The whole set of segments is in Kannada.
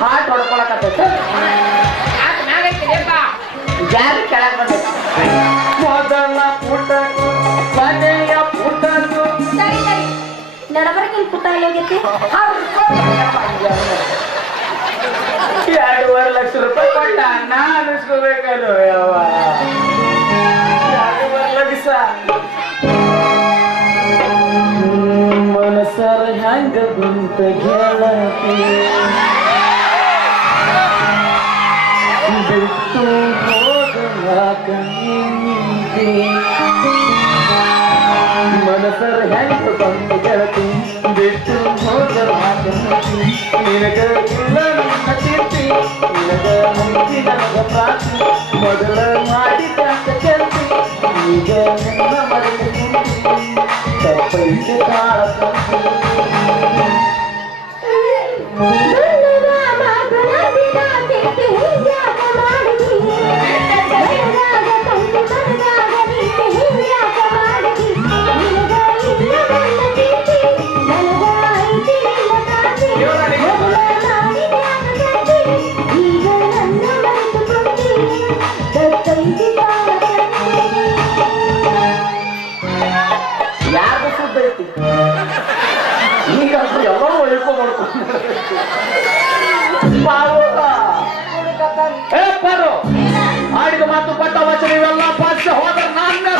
ಹಾಟ್ ಹೊಡ್ಕೊಳಕತ್ತೈತೆ ಯಾರು ಕೆಳಗೆ ಬಂದೈತೆ ಮೊದಲ ಪುಟ ಮನೆಯ ಪುಟದು ನಡಬರ್ಕಿನ ಪುಟ್ಟ ಹೋಗೈತಿ 2.5 ಲಕ್ಷ ರೂಪಾಯಿ ಕೊಟ್ಟ ನಾನು ಅನಿಸ್ಕೋಬೇಕಲ್ಲ ಯಾವ 2.5 ಲಕ್ಷ ಮನಸರ ಹೆಂಗ ಬಂತ ಗೆಳತಿ ಬಿಟ್ಟು ಹೋಗಲಾಕ ನಿಂತೆ ಮನಸರ ಹೆಂಗ ಬಂತ ಗೆಳತಿ ಬಿಟ್ಟು ಹೋಗಲಾಕ ನಿನಗ ಇಲ್ಲ ನನ್ನ ಚಿಂತೆ ನಿನಗ ನಂಬಿ ನನಗ ಪ್ರಾರ್ಥಿ ಮೊದಲ ಮಾಡಿದ ಕೆಲಸಿ ಈಗ ನನ್ನ ಮರಳಿ ತಪ್ಪೈತೆ ಕಾಳ ಯಾರು ಸುದ್ದ ಐತಿ ಈಗ ಎಲ್ಲ ಒಳ್ಕೊ ಮಾಡ್ಕೊಂಡು ಆಡಿದ ಮಾತು ಪಟ್ಟ ವಚನ ಇವೆಲ್ಲ ಪಾಠ ಹೋದ್ರೆ ನಾನು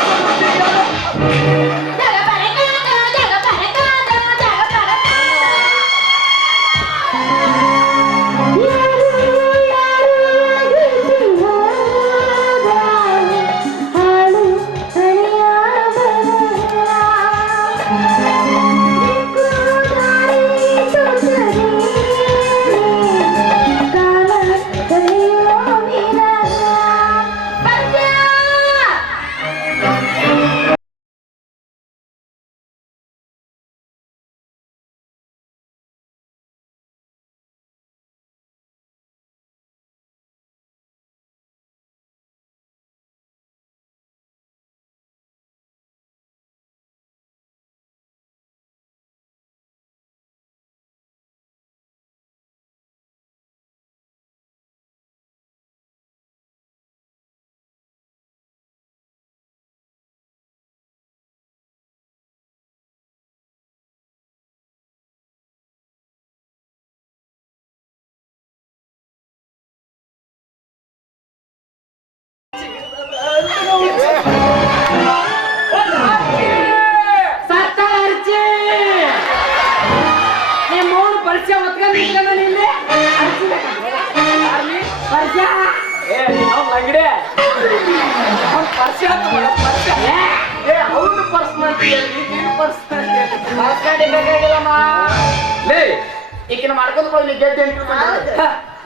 ಈಕಿನ ಮಾಡ್ಕೊಂಡು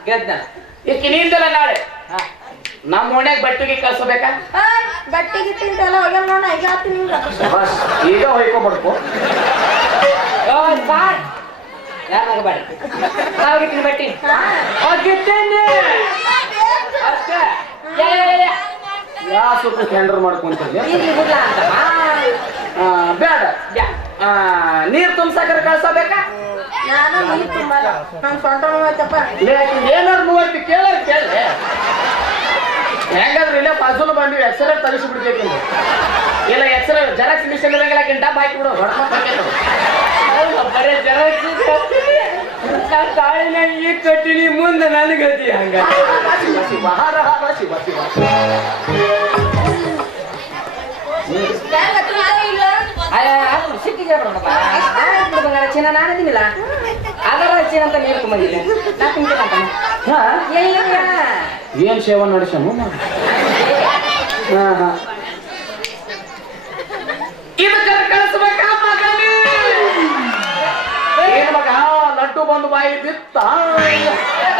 ಗೆದ್ದ ಈಕಿ ನಿಂದಲ್ಲ ನಾಳೆ ನಮ್ಮ ಓಣ್ಯಾಗ ಬಟ್ಟಿಗೆ ಕಳ್ಸಬೇಕಾ ಗಟ್ಟಿ ಗಿಟ್ಟಿಂತೆಲ್ಲ ಹೋಗ್ಯಾವ ನೋಡ ಈಗ ಆತು ನಿಂಗ ಈಗ ಹೊಯ್ಕೊಬಡ್ಕು ಯಾರು ಬಾಡಿ ನಾವಾಗಿಟ್ಟಿನ ಬಟ್ಟಿ ಗೆತ್ತೇನೆ ಅಷ್ಟೇ ಯಾವ ಸ್ವಲ್ಪ ಕ್ಯಾಂಡರ್ ಮಾಡ್ಕೊಂತಿದ್ದೆ ಇಲ್ಲಿ ಬಿಡ್ಲ ಅಂತ ಬೇಡ ನೀರ್ ತುಂಬಸಾಕರ ಕಳ್ಸಬೇಕಾ ನಾನು ನೀರು ತುಂಬಲ್ಲ ನಂಗೆ ಸೊಂಟ ನೋವಾಯ್ತಪ್ಪ ಏನಾರು ನೋವಾಯ್ತು ಕೇಳ್ರೆ ಹೆಂಗಾದ್ರೆ ಇಲ್ಲೇ ಬಾಜುಲು ಬಂದಿವಿ ಎಕ್ಸ್ರೇ ತರಿಸ್ಬಿಡ್ಬೇಕು ಇಲ್ಲ ಎಕ್ಸ್ರೇ ಜೆರಾಕ್ಸ್ ಮಿಷನ್ ಇರಂಗಿಲ್ಲ ಡಬ್ಬ ಹಾಕಿಬಿಡು ಬರೇ ಜೆರಾಕ್ಸ್ ತಾಳಿನ ಈ ಕಟ್ಟಿನಿ ಮುಂದೆ ನನಗತಿ ಹಂಗ ಸಿಟ್ಟಿಗೆ ಬಂಗಾರ ಚಿನ್ನ ನಾನಿದ್ದೀನಿಲ್ಲ ಅದರ ಚಿನ್ನ ಅಂತ ನೀರು ಬಂದಿದ್ದೆ ನಾ ತಿಂತೀನಿ ಏನ್ ಸೇವಾ ನಡೆಸನು ಇದಕ್ಕೆ ಕಳಿಸ್ಬೇಕಾ ಮಗನೇ ಏನ್ ಮಗ ಲಡ್ಡು ಬಂದು ಬಾಯಿ ಬಿತ್ತ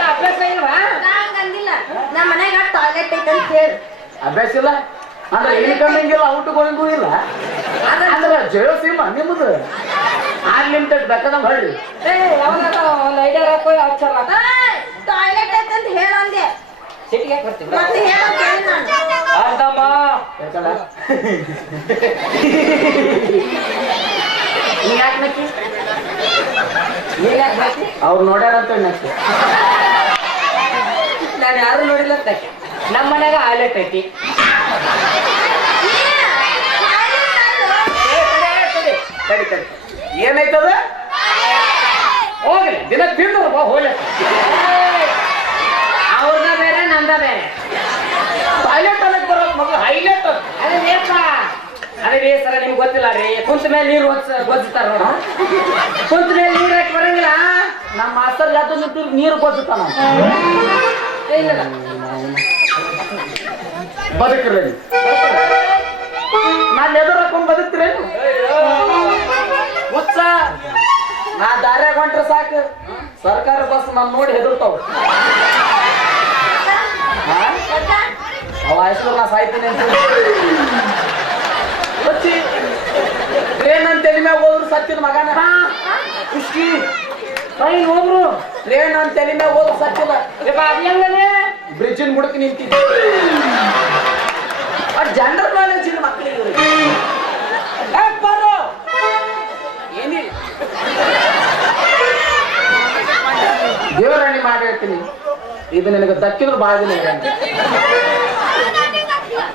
ಅಭ್ಯಾಸ ಇಲ್ವಾ ಅಂದಿಲ್ಲ ನಮ್ಮ ಮನೆಗ ಟಾಯ್ಲೆಟ್ ಐತೆ ಅಂತ ಹೇಳಿ ಅಭ್ಯಾಸ ಇಲ್ಲ ಅಂದ್ರೆ ಇನ್ಕಮಿಂಗ್ ಇಲ್ಲ ಔಟ್ ಗೋಯಿಂಗು ಇಲ್ಲ ಅಂದ್ರೆ ಜಿಯೋ ಸಿಮ್ ನಿಮ್ಮದು ಅನ್ಲಿಮಿಟೆಡ್ ಬೇಕಾದಂಗೆ ಹಳ್ಳಿ ಯಾವಾಗ ಒಂದು ಐಡಿಯಾ ಹಾಕೋ ಹಚ್ಚಲ್ಲ ಟಾಯ್ಲೆಟ್ ಐತಂತ ಹೇಳಂದೆ ಸಿಟಿಗೆ ಯಾಕೆ ಬರ್ತೀವಿ ಮತ್ತೆ ಹೇಳಂತ ಹೇಳಿ ನಾನು ಅಂತಮ್ಮ ಯಾಕಲ್ಲ ನೀ ಯಾಕೆ ನಕ್ಕಿ ನೀನ್ ಯಾಕೆ ಬರ್ತಿ ಅವ್ರು ನೋಡ್ಯಾರಂತ ನಕ್ಕಿ ನಾನು ಯಾರು ನೋಡಿಲ್ಲ ಅಂತ ನಮ್ಮ ಮನ್ಯಾಗ ಹೈಲೈಟ್ ಐತಿ ತಡಿ ತಡಿ ಏನೈತದ ಹೋಗ್ಲಿ ದಿನ ತಿಂದ್ರು ಹೋಗ್ಲಿ ಅವ್ರದ ಬೇರೆ ನಂದ ಬೇರೆ ಹೈಲೈಟ್ ಅನ್ನಕ್ ಬರೋದು ಮಗು ಹೈಲೈಟ್ ಅದೇ ರೇಪ ಅದೇ ರೀ ಸರ ನಿಮ್ಗೆ ಗೊತ್ತಿಲ್ಲ ರೀ ಕುಂತ ಮೇಲೆ ನೀರು ಗೊತ್ತಾರ ನೋಡ ಕುಂತ ಮೇಲೆ ನೀರು ಹಾಕಿ ಬರಂಗಿಲ್ಲ ನಮ್ಮ ಮಾಸ್ತರ್ ಯಾವ್ದು ನೀರು ಕೊಡ್ತಾನ ಇಲ್ಲ ಬದುಕ್ರಿ ನಾನು ಎದುರು ಹಾಕೊಂಡ್ ಬದುಕ್ತಿರೇನು ಹುಚ್ಚ ನಾ ದಾರ್ಯಾಗ ಹೊಂಟ್ರೆ ಸಾಕು ಸರ್ಕಾರ ಬಸ್ ನಾನು ನೋಡಿ ಹೆದರ್ತಾವ ಅವ ಆಯ್ತು ನಾ ಸಾಯ್ತೀನಿ ಅಂತ ಹುಚ್ಚಿ ಟ್ರೇನ್ ಅಂತ ತಲೆ ಮ್ಯಾಗ ಹೋದ್ರು ಸತ್ತಿನ ಮಗನ ಖುಷಿ ಟ್ರೈನ್ ಹೋಗ್ರು ಟ್ರೇನ್ ಅಂತ ತಲೆ ಮ್ಯಾಗ ಹೋದ್ರು ಸತ್ತಿಲ್ಲ ಅದು ಹೆಂಗನೆ ಬ್ರಿಡ್ಜಿನ ಬುಡಕ್ ನಿಂತಿದ್ದೆ ಜನರಲ್ ನಾಲೆಜ್ ಇಲ್ಲ ಮಕ್ಕಳಿಗೆ ಬರೋ ಏನಿಲ್ಲ ದೇವರಾಣಿ ಮಾಡಿ ಹೇಳ್ತೀನಿ ಇದು ನಿನಗೆ ದಕ್ಕಿದ್ರು ಬಾಳ ದಿನ ಇದೆ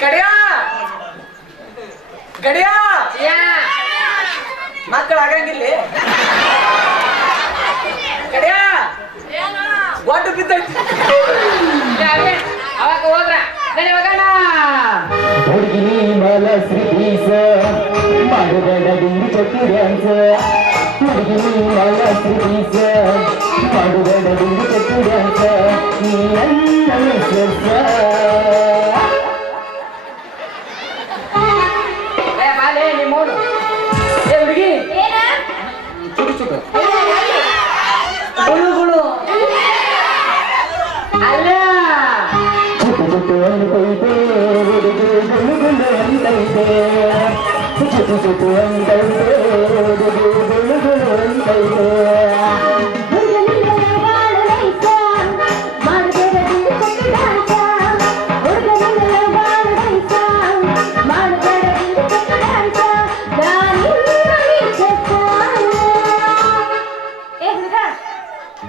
ಗಡಿಯಾ ಗಡಿಯಾ ಮಕ್ಕಳು ಆಗಂಗಿಲ್ಲ ಗಡಿಯಾ ಒಟ್ಟು ಬಿದ್ದೈತಿ ಅವಾಗ ಹೋದ್ರ ಹೋಗೋಣ ಹುಡುಗಿ ಮಲ ಶ್ರೀಸ ಮಾಡುಗಡ ಬಿಂದು ಚಕ್ಕು ಡ್ಯಾನ್ಸ್ ಹುಡುಗಿ ಮಲ ಶ್ರೀಸ ಮಾಡುಗಡ ಬಿಂದು ಚಕ್ಕು ಡ್ಯಾನ್ಸ್ ನೀ ನನ್ನ ಸ್ವರ್ಗ ಬಾಲೆ ನಿಮ್ಮೋನು ಏ ಹುಡುಗಿ ಚುಟು ಚುಟು ಗುಳು ಗುಳು ಅಲ್ಲ ಚುಟ್ಟು ಚುಟ್ಟು ಅಂತೈತೆ ಹುಡುಗಿ ಗುಳು ಗುಳು ಅಂತೈತೆ ಚುಟ್ಟು ಚುಟ್ಟು ಅಂತೈತೆ ಹುಡುಗಿ ಗುಳು ಗುಳು ಅಂತೈತೆ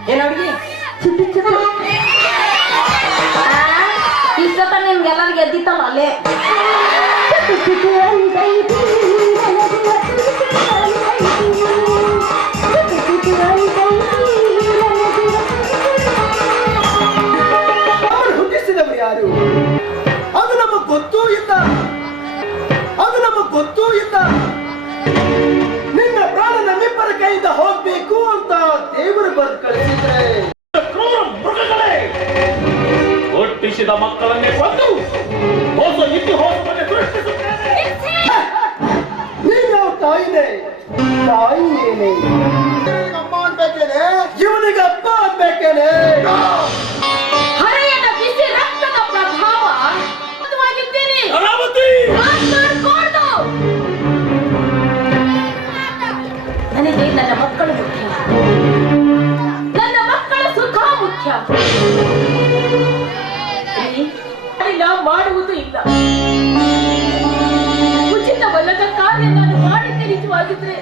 ಏನ್ ಹುಡುಗಿ ಇಷ್ಟೊತ್ತ ನಿಮ್ಗೆಲ್ಲರಿಗೆ ಎದ್ದಿತ್ತಲ್ಲ ಅಲ್ಲೇ ಹುಟ್ಟಿಸಿದವರು ಯಾರು ಅದು ನಮಗೆ ಗೊತ್ತೂ ಇಲ್ಲ ಅದು ನಮಗೆ ಗೊತ್ತೂ ಇಲ್ಲ ನಿನ್ನ ಪ್ರಾಣ ನಮ್ಮಿಬ್ಬರ ಕೈಯಿಂದ ಹೋಗ್ಬೇಕು ಅಂತ ದೇವರು ಬರೆದು ಕಳಿಸಿದ್ರೆ ಮೃಗಗಳೇ ಹುಟ್ಟಿಸಿದ ಮಕ್ಕಳನ್ನೇ ಕೊಂದು ಹೊಸ ಇತಿಹಾಸವನ್ನೇ ಸೃಷ್ಟಿಸುತ್ತೇನೆ ನೀನು ತಾಯಿನೇ ತಾಯಿನೇನೆ ಅಮ್ಮ ಅನ್ಬೇಕೇನೆ ಇವನಿಗೆ ಅಪ್ಪ ಅನ್ಬೇಕೇನೆ ಹರೆಯದ ಬಿಸಿ ರಕ್ತದ ಪ್ರಭಾವ ಆಗಿದ್ದೇನೆ ನನಗೆ ನನ್ನ ಮಕ್ಕಳು ಮುಖ್ಯ ನನ್ನ ಮಕ್ಕಳ ಸುಖ ಮುಖ್ಯ ಮಾಡುವುದು ಇಲ್ಲ ಉಚಿತವಲ್ಲದ ಕಾರ್ಯ ನಾನು ಮಾಡಿದ್ದೆ ನಿಜವಾಗಿದ್ರೆ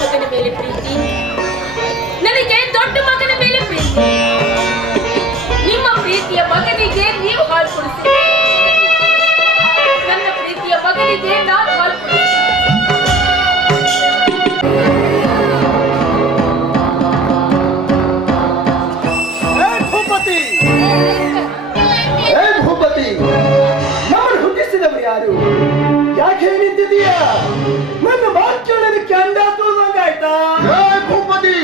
ಮಗನ ಮೇಲೆ ಪ್ರೀತಿ ನನಗೆ ದೊಡ್ಡ ಮಗನ ಮೇಲೆ ಪ್ರೀತಿ ನಿಮ್ಮ ಪ್ರೀತಿಯ ಮಗನಿಗೆ ನೀವು ಹಾಳ್ಕೊಡಿಸಿ ನನ್ನ ಪ್ರೀತಿಯ ಮಗನಿಗೆ ನಾನು ಹಾಳ್ಕೊಡಿಸಿ ಭೂಪತಿ ನಮ್ಮನ್ನು ಹುಟ್ಟಿಸಿದವರು ಯಾರು ಯಾಕೆ ನಿಂತಿದೀಯಾ ನನ್ನ ವಾಕ್ಯಕ್ಕೆ ಅಂದಾಜಾಯ್ತಾ ಭೂಪತಿ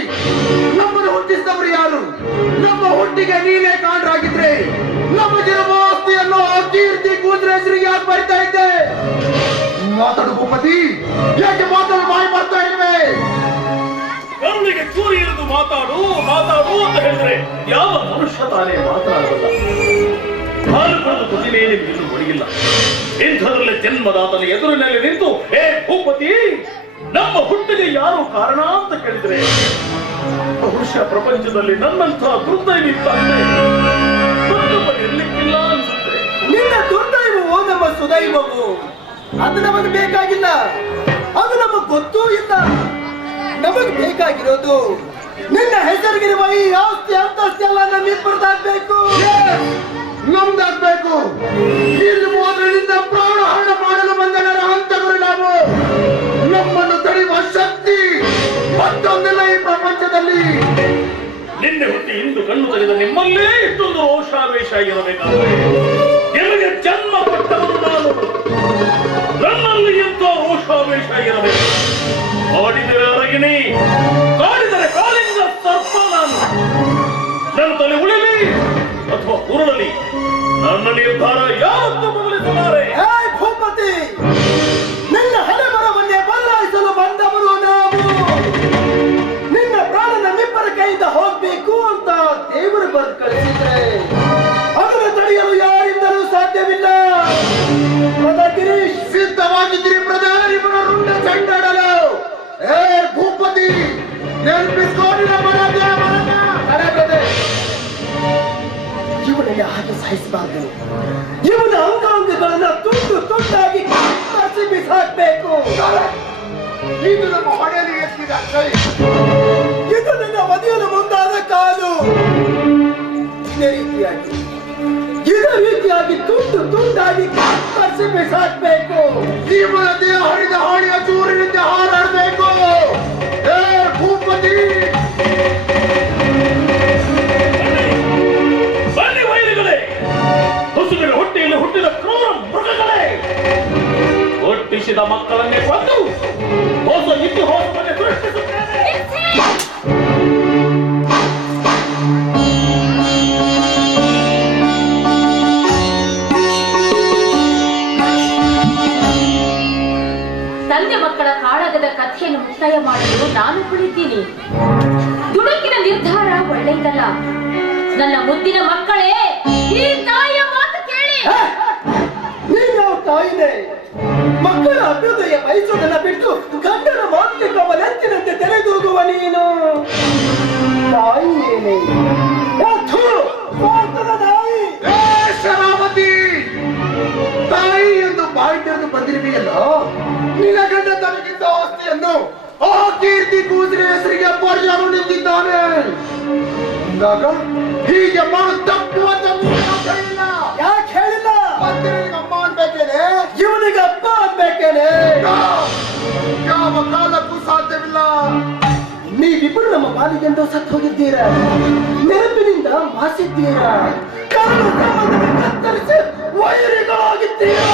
ನಮ್ಮನ್ನು ಹುಟ್ಟಿಸಿದವರು ಯಾರು ನಮ್ಮ ಹುಟ್ಟಿಗೆ ನೀನೇ ಕಾಣ್ರಾಗಿದ್ರೆ ನಮಗಿರುವ ಆಸ್ತಿಯನ್ನು ಕೀರ್ತಿ ಕೂದ್ರೆ ಹೆಸರಿಗೆ ಯಾಕೆ ಬರ್ತಾ ಇದ್ದೆ ಮಾತಾಡು ಭೂಪತಿ ಯಾಕೆ ಮಾತಾಡು ಬಾಯಿ ಬರ್ತಾ ಇಲ್ವೇ ಕರುಳಿಗೆ ಚೂರಿ ಇರಿದು ಮಾತಾಡು ಮಾತಾಡು ಅಂತ ಹೇಳಿದ್ರೆ ಯಾವ ಮನುಷ್ಯ ತಾನೇ ಮಾತನಾಡಬಲ್ಲ. ಹಾಲು ಕೊಡಲು ತುದಿನೇ ನಿಮ್ಗಿನ್ನೂ ಒಣಗಿಲ್ಲ. ಇಂಥದ್ರಲ್ಲಿ ಜನ್ಮದಾತನ ಎದುರಿನಲ್ಲಿ ನಿಂತು ಹೇ ಭೂಪತಿ, ನಮ್ಮ ಹುಟ್ಟಿಗೆ ಯಾರು ಕಾರಣ ಅಂತ ಕೇಳಿದ್ರೆ ಬಹುಶಃ ಪ್ರಪಂಚದಲ್ಲಿ ನನ್ನಂಥ ದುರ್ದೈವಿ ತಂದೆ ಇರ್ಲಿಕ್ಕಿಲ್ಲ ಅನ್ಸುತ್ತೆ. ನಿನ್ನ ದುರ್ದೈವವು ನಮ್ಮ ಸುದೈವವು. ಅದು ನಮಗೆ ಬೇಕಾಗಿಲ್ಲ, ಅದು ನಮಗೆ ಗೊತ್ತೂ ಇಲ್ಲ. ನಮಗೆ ಬೇಕಾಗಿರೋದು ನಿನ್ನ ಹೆಸರಿಗಿರುವ ಈ ಆಸ್ತಿ ಅಂತಸ್ತಿ ಎಲ್ಲ ನಮ್ಮಿಬ್ಬರದಾಗಬೇಕು, ನಮ್ದಾಗಬೇಕು. ಇಲ್ಲಿ ಮೊದಲಿನಿಂದ ಪ್ರಾಣಹರಣ ಮಾಡಲು ಬಂದವರ ಹಂತಗಳು ನಾವು. ನಮ್ಮನ್ನು ತಡೆಯುವ ಶಕ್ತಿ ಮತ್ತೊಂದಿಲ್ಲ ಈ ಪ್ರಪಂಚದಲ್ಲಿ. ನಿನ್ನೆ ಹುಟ್ಟಿ ಇಂದು ಕಣ್ಣು ತೆಗೆದ ನಿಮ್ಮಲ್ಲೇ ಇಷ್ಟೊಂದು ರೋಷಾವೇಶ ಇರಬೇಕಾದ್ರೆ ನಿಮಗೆ ಜನ್ಮ ಕೊಟ್ಟವರು ನಾನು. ನನ್ನಲ್ಲಿ ಎಂತ ರೋಷಾವೇಶ ಇರಬೇಕು. ಮಾಡಿದರೆ ಅರಗಿನಿ, ಕಾಡಿದರೆ ಕಾಲಿಂಗ ಸರ್ಪ ನಾನು. ನನ್ನ ತಲೆ ಉಳಿಲಿ ಅಥವಾ ಉರುಳಲಿ, ನನ್ನ ನಿರ್ಧಾರ ಯಾವತ್ತೂ ಬದಲಿಸಲಾರೆ. ಭೂಪತಿ, ನಿನ್ನ ಹಣೆಬರವನ್ನೇ ಬದಲಾಯಿಸಲು ಬಂದವರು ನಾವು. ನಿನ್ನ ಪ್ರಾಣ ನಮ್ಮಿಬ್ಬರ ಕೈಯಿಂದ ಹೋಗ್ಬೇಕು ಅಂತ ದೇವರು ಬರೆದು ಕಳಿಸಿದ್ರೆ ಅದನ್ನು ತಡೆಯಲು ಯಾರಿಂದಲೂ ಸಾಧ್ಯವಿಲ್ಲ. ಗಿರೀಶ್, ಸಿದ್ಧವಾಗಿದ್ದೀರಿ ಪ್ರಧಾನಿ ರುಂಡ ಚಂಡಾಡಲು. ಭೂಪತಿ, ನೆನಪಿಸ್ಕೊಂಡಿಲ್ಲ ಇವನಿಗೆ ಹಾಗೆ ಸಹಿಸಬಾರ್ದು. ಇವನ ಅಂಗಾಂಗಗಳನ್ನ ತುಂಡು ತುಂಡಾಗಿ ಕತ್ತರಿಸಿ ಬಿಸಾಕ್ಬೇಕು. ಇದು ನಮ್ಮ ಹೊಡೆಯಲು ಎತ್ತಿದ ಕೈ, ಇದು ನನ್ನ ಒದೆಯಲು ಮುಂದಾದ ಕಾಲು. ಇದೇ ರೀತಿಯಾಗಿ ತುಂಡು ತುಂಡಾಗಿ ಕತ್ತರಿಸಿ ಬಿಸಾಕ್ಬೇಕು. ಇವನ ದೇಹ ಹರಿದ ಹಾಡಿಯ ಚೂರಿನಿಂದ ಹಾರಾಡಬೇಕು. ಭೂಪತಿ, ಬನ್ನಿ ವೈರಿಗಳೇ, ಹೊಸುವಿನ ಹೊಟ್ಟೆಯಲ್ಲಿ ಹುಟ್ಟಿದ ಕ್ರೂರ ಮೃಗಗಳೇ, ಹುಟ್ಟಿಸಿದ ಮಕ್ಕಳನ್ನೇ ಕೊಂದು ಹೊಸ ಇತಿಹಾಸವನ್ನೇ ಸೃಷ್ಟಿಸುತ್ತೇನೆ. ತಂದೆ ಮಕ್ಕಳ ಕಾಳಗದ ಕಥೆಯನ್ನು ಮುಕ್ತಾಯ ಮಾಡಲು ನಾನು ಕುಳಿತೀನಿ. ದುಡುಕಿನ ನಿರ್ಧಾರ ಒಳ್ಳೆಯದಲ್ಲ. ನನ್ನ ಮುದ್ದಿನ ಮಕ್ಕಳೇ, ಈ ತಾಯಿಯ ಮಾತು ಕೇಳಿ. ನೀನು ತಾಯಿನೇ. ಮಕ್ಕಳ ಅಭ್ಯುದಯ ಬಯಸುವುದನ್ನ ಬಿಟ್ಟು ಗಂಡನ ಮಾತಿಗೆ ಕವಲೆತ್ತಿನಂತೆ ತೆರೆದೂಗುವ ನೀನು ತಾಯಿಯೇನೆ. ಶರಾವತಿ, ತಾಯಿ ಎಂದು ಬಾಯಿ ತೆರೆದು ಬಂದಿರುವೆಯಲ್ಲ. ನಿನ್ನ ಗಂಡ ತನಗಿದ್ದ ಆಸ್ತಿಯನ್ನು ಆ ಕೀರ್ತಿ ಕೂಸಿನ ಹೆಸರಿಗೆ ಪರ್ಯಾರು ನಿಂತಿದ್ದಾನೆ. ಹೀಗೆ ಮಾಡು ತಪ್ಪು ಅಂತ ಹೇಳಿಲ್ಲ. ಯಾಕೆ ಹೇಳಿಲ್ಲ? ಅಮ್ಮ ಅನ್ಬೇಕೇನೆ, ಇವನಿಗೆ ಅಪ್ಪ ಅನ್ಬೇಕೇನೆ. ಯಾವ ಕಾಲಕ್ಕೂ ಸಾಧ್ಯವಿಲ್ಲ. ನೀವಿಬ್ಬರು ನಮ್ಮ ಬಾಲಿಗೆಂದು ಸತ್ತು ಹೋಗಿದ್ದೀರಾ, ನೆನಪಿನಿಂದ ಮಾಸಿದ್ದೀರಾ, ಕಾರಣ ಸಂಬಂಧವನ್ನು ಕತ್ತರಿಸಿ ವೈರಿಗಳಾಗಿದ್ದೀರಾ.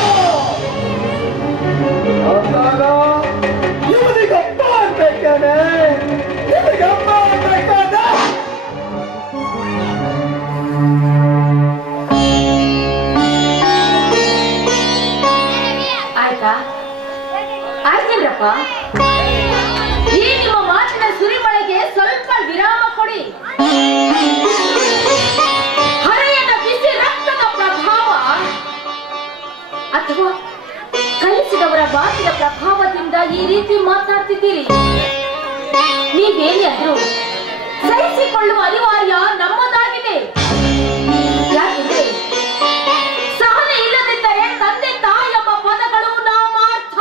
ಇವನಿಗೆ ಅಪ್ಪ ಅನ್ಬೇಕೇನೆ, ನಿನಗೆ ಅಪ್ಪ ಅನ್ಬೇಕಾದ. ಆಯ್ತೇನ್ರಪ್ಪ, ಈ ನಿಮ್ಮ ಮಾತಿನ ಸುರಿಮಳೆಗೆ ಸ್ವಲ್ಪ ವಿರಾಮ ಕೊಡಿ. ಹರೆಯದ ಬಿಸಿ ರಕ್ತದ ಪ್ರಭಾವ ಅಥವಾ ಕಲಿಸಿದವರ ಮಾತಿನ ಪ್ರಭಾವದಿಂದ ಈ ರೀತಿ ಮಾತಾಡ್ತಿದ್ದೀರಿ. ನೀವೇನಾದ್ರೂ ಸಹಿಸಿಕೊಳ್ಳುವ ಅನಿವಾರ್ಯ ನಮ್ಮದಾಗಿದೆ. ಯಾಕೆಂದ್ರೆ ಸಹನೆ ಇಲ್ಲದಿದ್ದರೆ ತಂದೆ ತಾಯಿ ಎಂಬ ಪದಗಳು ನಾಮಾರ್ಥ,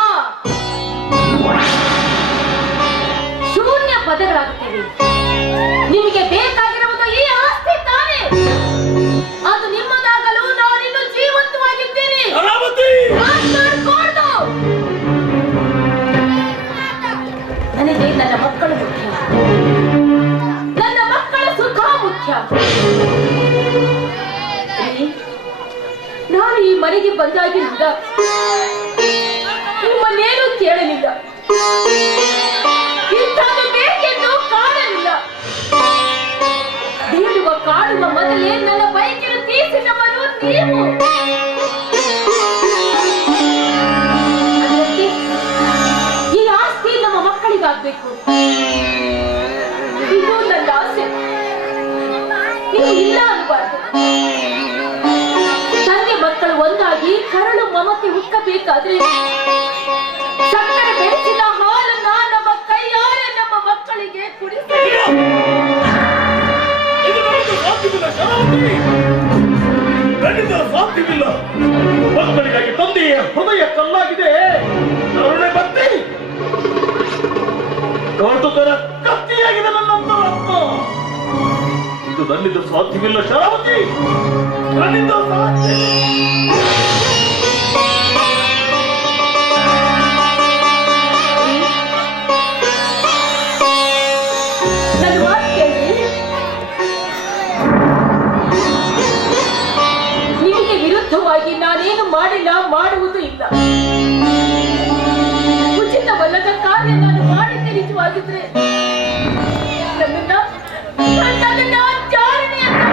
ಶೂನ್ಯ ಪದಗಳಾಗುತ್ತವೆ. ನಿಮಗೆ ಬೇಕಾಗಿರುವುದು ಈ ಆಸ್ತಿ ತಾನೇ. ಅದು ನಿಮ್ಮದಾಗಲು ನಾನಿನ್ನು ಜೀವಂತವಾಗಿದ್ದೇನೆ. ನನಗೆ ನನ್ನ ಮಕ್ಕಳು ಮುಖ್ಯ, ನನ್ನ ಮಕ್ಕಳ ಸುಖ ಮುಖ್ಯ. ನಾನು ಈ ಮನೆಗೆ ಬಂದಾಗಿನಿಂದ ನಿಮ್ಮನ್ನೇನು ಕೇಳಲಿಲ್ಲ, ಇಂಥದ್ದು ಬೇಕೆಂದು ಕಾಣಲಿಲ್ಲ. ಬೇಡುವ ಕಾಡುವ ಮೊದಲೇ ನನ್ನ ಬೈಕಿನ ತೀರಿಸಿದವರು ನೀವು. ಅದಕ್ಕೆ ಈ ಆಸ್ತಿ ನಮ್ಮ ಮಕ್ಕಳಿಗಾಗಬೇಕು. ಇದು ನನ್ನ ಆಸೆ. ಇದು ಇಲ್ಲ ಅನ್ಬಾರ್ದು. ತಂದೆ ಮಕ್ಕಳು ಒಂದಾಗಿ ಕರಳು ಮಮತೆ ಹುಟ್ಟಬೇಕಾದ್ರೆ ಸಕ್ಕರೆ ಬೆರೆಸಿದ ಹಾಲನ್ನ ನಮ್ಮ ಕೈಯಾರೆ ನಮ್ಮ ಮಕ್ಕಳಿಗೆ ಕುಡಿಸಬೇಕು. ಸಾಧ್ಯವಿಲ್ಲ. ಮಕ್ಕಳಿಗಾಗಿ ತಂದೆಯ ಹೃದಯ ಕಲ್ಲಾಗಿದೆ. ಕರುಣೆ ಭಕ್ತಿ ಕೌತುಕರ ಕತ್ತಿಯಾಗಿದೆ ನನ್ನಂತರಾತ್ಮ. ಇದು ನನ್ನಿಂದ ಸಾಧ್ಯವಿಲ್ಲ ಶರಾವತಿ, ನನ್ನಿಂದ ಸಾಧ್ಯ. ನನ್ನ ಮಾತು ಕೇಳಿ. ನಿಮಗೆ ವಿರುದ್ಧವಾಗಿ ನಾನೇನು ಮಾಡಿಲ್ಲ, ಮಾಡುವುದೂ ಇಲ್ಲ. ಉಚಿತವಲ್ಲದ ಕಾರ್ಯ ನಾನು ಮಾಡಿದ್ದೆ ನಿಜವಾಗಿದ್ರೆ ನನ್ನನ್ನ ಆಚಾರಣೆ ಅಂತ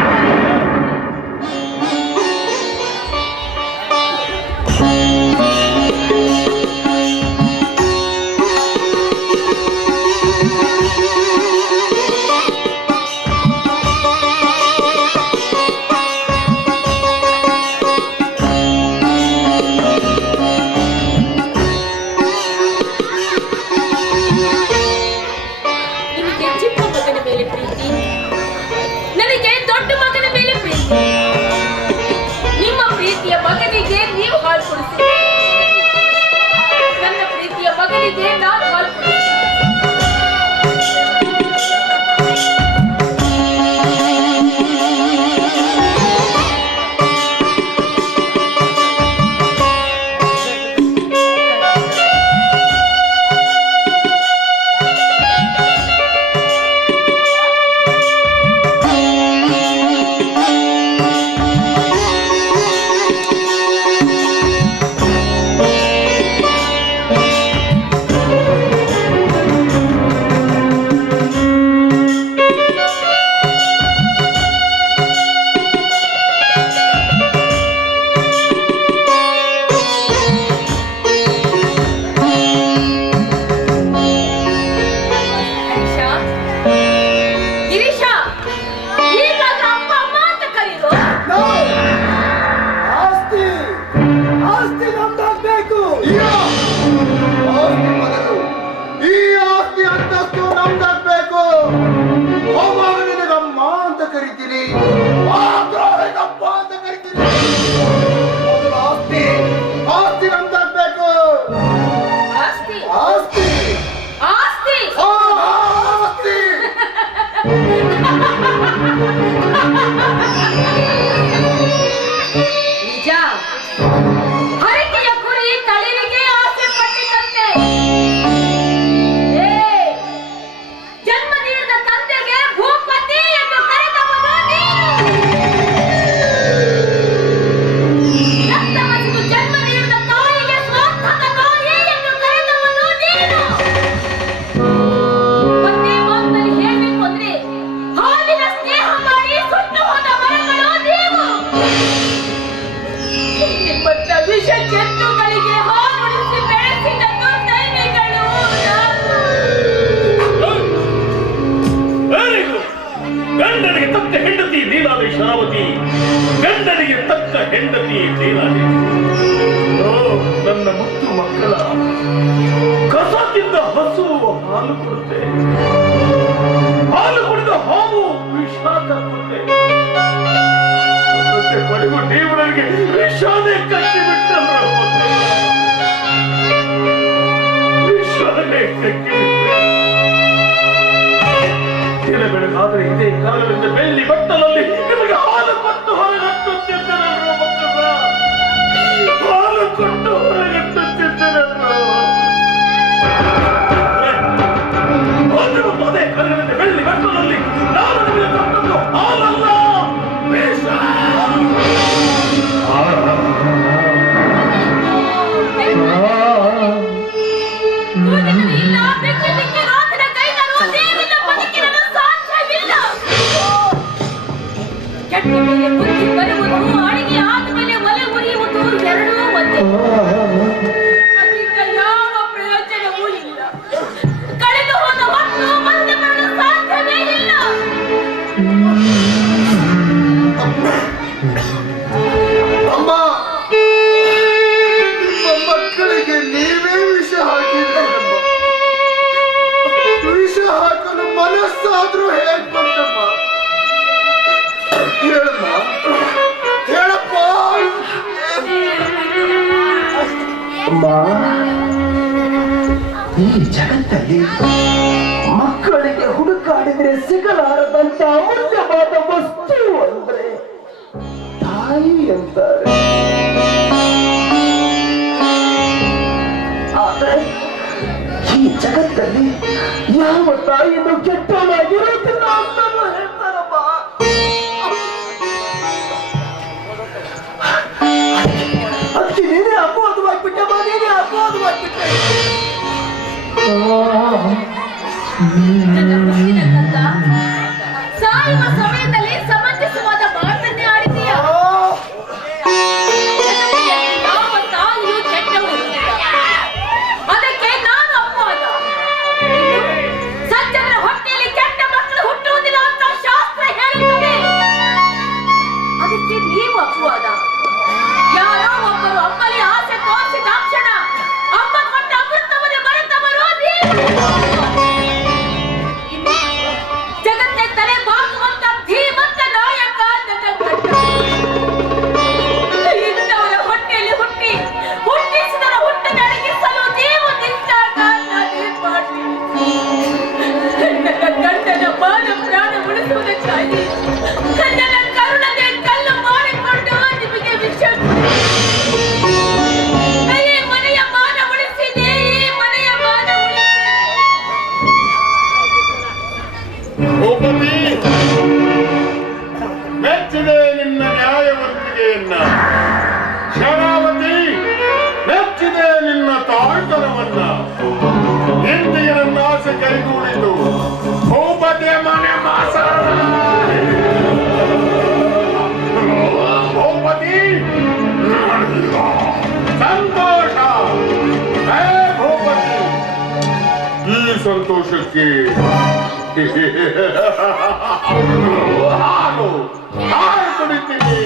ಶರಾವತಿ, ಗಂಡನಿಗೆ ತಕ್ಕ ಹೆಂಡತಿ ನೀನಾದೆ. ನನ್ನ ಮುತ್ತು ಮಕ್ಕಳ ಕಸದಿಂದ ಹಸು ಹಾಲು ಕೊಡುತ್ತೆ, ಹಾಲು ಕುಡಿದ ಹಾವು ವಿಷಾದ ಕೊಡುತ್ತೆ. ಪಡೆದು ನೀವು ನನಗೆ ವಿಷಾದೇ ಕಟ್ಟಿ ಬಿಟ್ಟರು, ವಿಷಾದೇ ಕಟ್ಟಿ ಬೆಳಗಾದ್ರೆ ಇದೇ ಕಾಲದಿಂದ ಬೆಳ್ಳಿ ಬಟ್ಟಲಲ್ಲಿ ನಿಮಗೆ ಹಾಲು ಕೊಟ್ಟು ಹೊರಗಟ್ಟುತ್ತಿದ್ದರರು, ಮಕ್ಕಳ ಹಾಲು ಕೊಟ್ಟು ಹೊರಗಟ್ಟುತ್ತಿದ್ದರರು. ಅದೇ ಕಾಲದಿಂದ ಬೆಳ್ಳಿ ಬಟ್ಟಲಲ್ಲಿ ನಾನು ನಿಮಗೆ ಕೊಟ್ಟದ್ದು ಹಾಲಲ್ಲ, ವಿಷ. ಅಡಿಗೆ ಆದ್ಮೇಲೆ ಒಲೆ ಉರಿಯುವುದು ಎರಡೂ ಒಂದೇ. ಅದರಿಂದ ಯಾವ ಪ್ರಯೋಜನವೂ ಇಲ್ಲ. ಕಳೆದು ಹೋದ ಹೊತ್ತು ಮತ್ತೆ ಬರಲು ಸಾಧ್ಯವೇ ಇಲ್ಲ. ಅಮ್ಮ, ನಿಮ್ಮ ಮಕ್ಕಳಿಗೆ ನೀವೇ ವಿಷ ಹಾಕಿದ್ದೀರಮ್ಮ. ವಿಷ ಹಾಕಲು ಮನಸ್ಸಾದ್ರೂ ಹೇಗ್ ಬಂತಮ್ಮ? ಹೇಳಮ್ಮ, ಹೇಳಪ್ಪ. ಅಮ್ಮ, ಈ ಜಗತ್ತಲ್ಲಿ ಮಕ್ಕಳಿಗೆ ಹುಡುಕಾಡಿದ್ರೆ ಸಿಗಲಾರದಂತ ಅಮೂಲ್ಯವಾದ ವಸ್ತು ಅಂದ್ರೆ ತಾಯಿ ಅಂತಾರೆ. ಆದ್ರೆ ಈ ಜಗತ್ತಲ್ಲಿ ಯಾವ ತಾಯಿನೂ ಕೆಟ್ಟವನಾಗಿರೋದಿಲ್ಲ ಅಂತ ಹೇಳ್ತಾರಮ್ಮ. ಅದಕ್ಕೆ ನೀನೇ ಅಪವಾದವಾಗಿಬಿಟ್ಟಮ್ಮ, ನೀನೇ ಅಪವಾದವಾಗಿಬಿಟ್ಟೆ. ನನ್ನ ಮುತ್ತಿನ ಕಂದ, ಸಾಯುವ ಸಮಯದಲ್ಲಿ ಸಮಂಜಸವಾದ ಮಾತನ್ನೇ ಆಡಿದೀಯ. ಯಾವ ತಾಯಿಯೂ ಕೆಟ್ಟವರು ಅದಕ್ಕೆ ನಾನು ಅಪವಾದ. ಸಜ್ಜನರ ಹೊಟ್ಟೆಯಲ್ಲಿ ಕೆಟ್ಟ ಮಕ್ಕಳು ಹುಟ್ಟುವುದಿಲ್ಲ ಅಂತ ಶಾಸ್ತ್ರ ಹೇಳುತ್ತದೆ. ಅದಕ್ಕೆ ನೀವು ಅಪವಾದ. ಯಾರೋ ಒಬ್ಬರು ಅಮ್ಮಲಿ ಆಸೆ ತೋರಿಸಿದ ಕ್ಷಣ ಅಮ್ಮ ಕೊಟ್ಟ ಅಮೃತವನ್ನು ಮರೆತವರು ನೀವು. ಜಗತ್ತೇ ತಲೆ ಬಾಗುವಂತ ಧೀಮಂತ ನಾಯಕ ನನ್ನ ಗಂಡ. ಇಂಥವರ ಹೊಟ್ಟೆಯಲ್ಲಿ ಹುಟ್ಟಿಸಿದರ ಹುಟ್ಟನ್ನು ಅಡಗಿಸಲು ನೀವು ನಿಂತಾಗ ನಾನೇನ್ ಮಾಡಲಿ? ನನ್ನ ಗಂಡನ ಮಾನ ಪ್ರಾಣ ಉಳಿಸುವುದಕ್ಕಾಗಿ ನನ್ನ ಕರುಣತೆ ಕಲ್ಲು ಮಾಡಿಕೊಂಡು ನಿಮಗೆ ವಿಷ ಈ ಮನೆಯ ಮಾನ ಉಳಿಸಿದೆ, ಈ ಮನೆಯ ಮಾನ ಉಳಿಸಿದೆ. ಭೂಪತಿ, ಮೆಚ್ಚಿದೆ ನಿನ್ನ ನ್ಯಾಯವಂತಿಕೆಯನ್ನ. ಶರಾವತಿ, ಮೆಚ್ಚಿದೆ ನಿನ್ನ ತಾಳ್ತನವನ್ನ. ಇಂದಿಗೆ ನನ್ನ ಆಸೆ ಕೈಗೂಡಿತು. ಭೂಪತಿಯ ಮನೆ ಮಾಸಾಡ. ಭೂಪತಿ, ಸಂತೋಷ. ಹೇ ಭೂಪತಿ, ಈ ಸಂತೋಷಕ್ಕೆ ಹಾಲು ಕುಡಿತೀನಿ.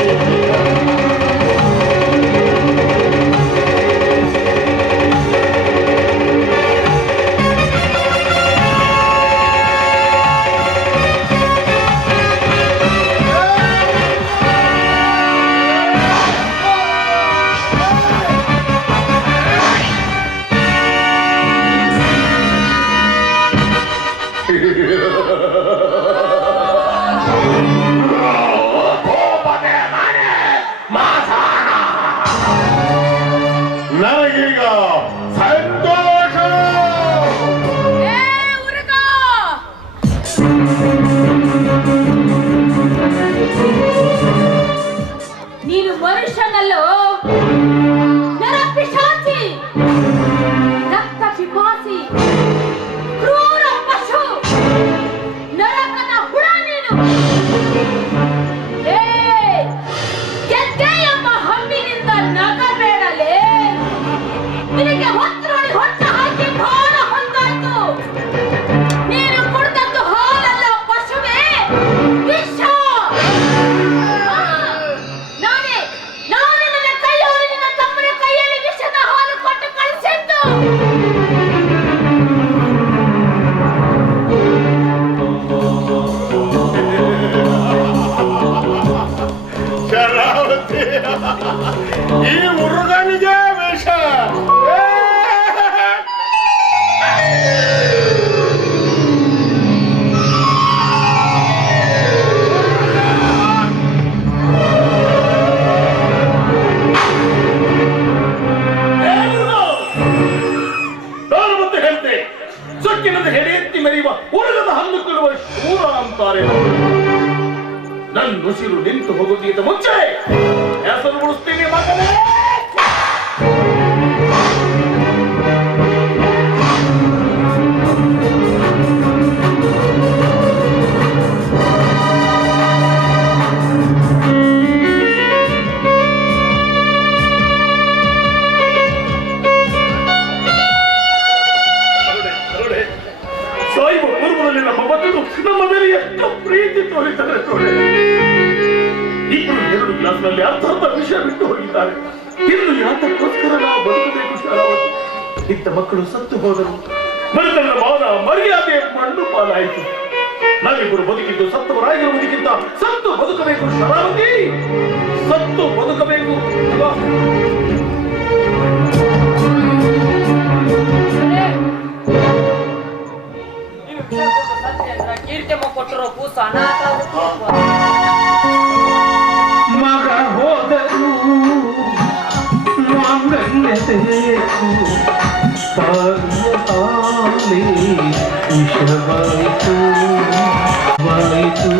ನನಗೀಗ ಸಂತೋಷ. ನೀನು ಮನುಷ್ಯನಲ್ಲೋ ನರಪಿಶಾಚಿ, ರಕ್ತ ಪಿಪಾಸಿ, ಕ್ರೂರ ಪಶು, ನರಕದ ಹುಳ ನೀನು. ಗೆದ್ದೆ ಎಂಬ ಹಮ್ಮಿನಿಂದ ನಗಬೇಡಲೇ. ನಿನಗೆ ಹೊತ್ತು ನೋಡಿ ಹೊಟ್ಟೆ ಹಾಕಿ ಘೋರ ಹೊಂದಾಯ್ತು. ನೀನು ಕುಡಿದದ್ದು ಹಾಲಲ್ಲ ಪಶುವೇ, ವಿಷ. ನಾನೇ ನನ್ನ ಕೈಯಲ್ಲಿ ನಿನ್ನ ತಮ್ಮನ ಕೈಯಲ್ಲಿ ವಿಷದ ಹಾಲು ಕೊಟ್ಟು ಕಳಿಸಿದ್ದು. ಶರಾವತಿ, ಈ ಮುರುಗನಿಗೆ ವಿಷ. ನಾನು ಮತ್ತೆ ಹೇಳ್ತೆ, ಸೊಕ್ಕಿನದ ಹೆಡೆ ಎತ್ತಿ ಮೆರೆಯುವ ಉರುಗದ ಹಲ್ಲು ಕೊಡುವ ಶೂರ ಅಂತಾರೆ. ನನ್ನ ಉಸಿರು ನಿಂತು ಹೋಗುವುದಕ್ಕಿಂತ ಮುಂಚೆ ಹೆಸರು ಉಳಿಸ್ತೀನಿ ಮಗನೇ. ಸಾಯಿಬ ಪೂರ್ವದಲ್ಲಿ ನಮ್ಮ ಮಕ್ಕಳು ನಮ್ಮ ಮೇಲೆ ಎಷ್ಟು ಪ್ರೀತಿ ತೋರಿಸಿದರೆ ಇಬ್ಬರು ಎರಡು ಕ್ಲಾಸ್ನಲ್ಲಿ ಅರ್ಥ ವಿಷಯ ಬಿಟ್ಟು ಹೋಗಿದ್ದಾರೆ. ಇನ್ನು ಯಾತಕ್ಕೋಸ್ಕರ ನಾವು ಬದುಕಬೇಕು ಶಾಲಾವತಿ? ಇತ್ತ ಮಕ್ಕಳು ಸತ್ತು ಹೋದರು, ಮನುಷ್ಯನ ಮಾನ ಮರ್ಯಾದೆ ಮಣ್ಣು ಪಾಲಾಯಿತು. ನಾವಿಬ್ಬರು ಬದುಕಿದ್ದು ಸತ್ತವರಾಗಿರುವುದಕ್ಕಿಂತ ಸತ್ತು ಬದುಕಬೇಕು ಶಾಲಾವತಿ, ಸತ್ತು ಬದುಕಬೇಕು. ಕೀರ್ತಿ ಕೊಟ್ಟರು ಕೂಸು ಅನಾಥ ಮಗ ಹೋದರು ಮಾಂಗಲ್ಯಬೇಕು ಪಾಲಿ ವಿಷವಾಯಿತು ವಾಯಿತು